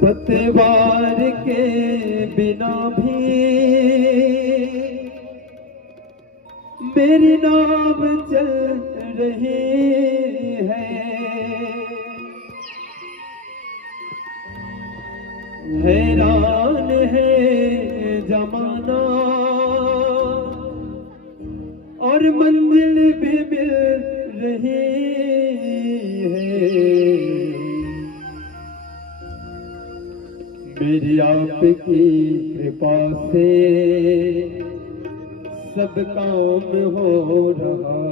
पतवार के बिना भी मेरी नाव चल रही है। हैरान है जमाना और मंजिल भी मिल रही है। मेरी आपकी कृपा से सब काम हो रहा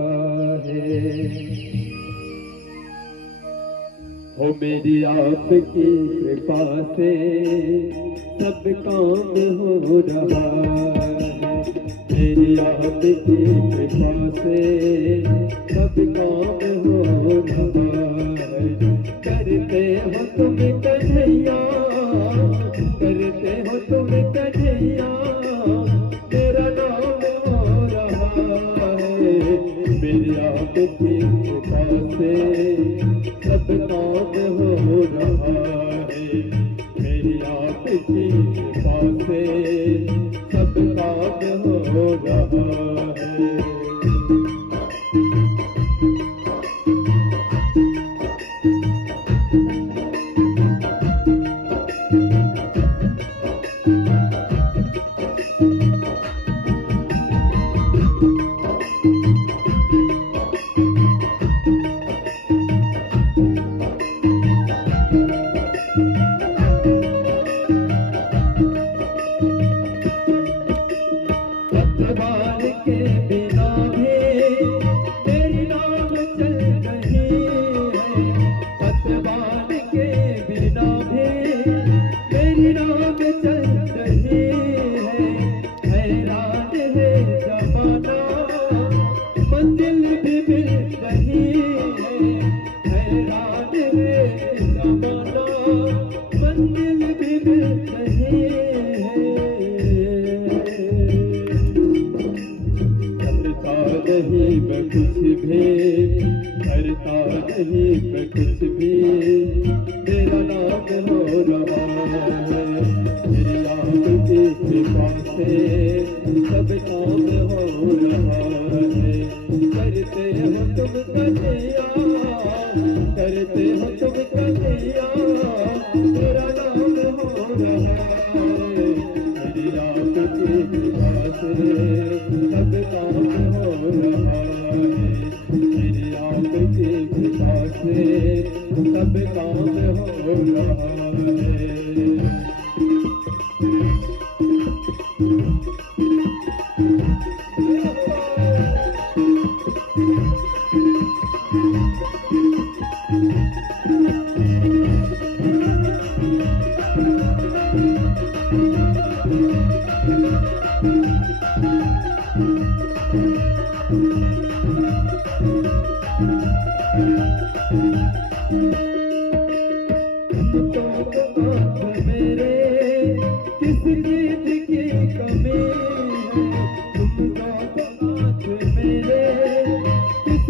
है। हो मेरी आपकी कृपा से सब काम हो रहा है। मेरी आपकी कृपा से सब काम हो रहा है। करते हो तुम कन्हैया, करते हो तुम कन्हैया, मेरा नाम हो रहा है। मेरी आपकी कृपा से सब काम हो रहा है। मेरी आपकी कृपा से सब काम हो रहा है। पतवार के बिना भी मेरी नाव चल रही है। पतवार के बिना भी मेरी नाव चल रही है। हैरान है जमाना मंजिल भी मिल रही है। हैरान है जमाना मंजिल भी मिल रही है। नहीं मैं कुछ भी करता नहीं मैं कुछ भी, मेरा नाम हो रहा है। मेरी आपकी कृपा से सब काम हो रहा है। करते हो तुम कन्हैया, करते हो तुम कन्हैया, मेरा नाम हो रहा है। मेरी आपकी कृपा से सब काम हो रहा है। मेरी आपकी कृपा से सब काम हो रहा है। मेरे किस चीज की कमी है। तुम मेरे किस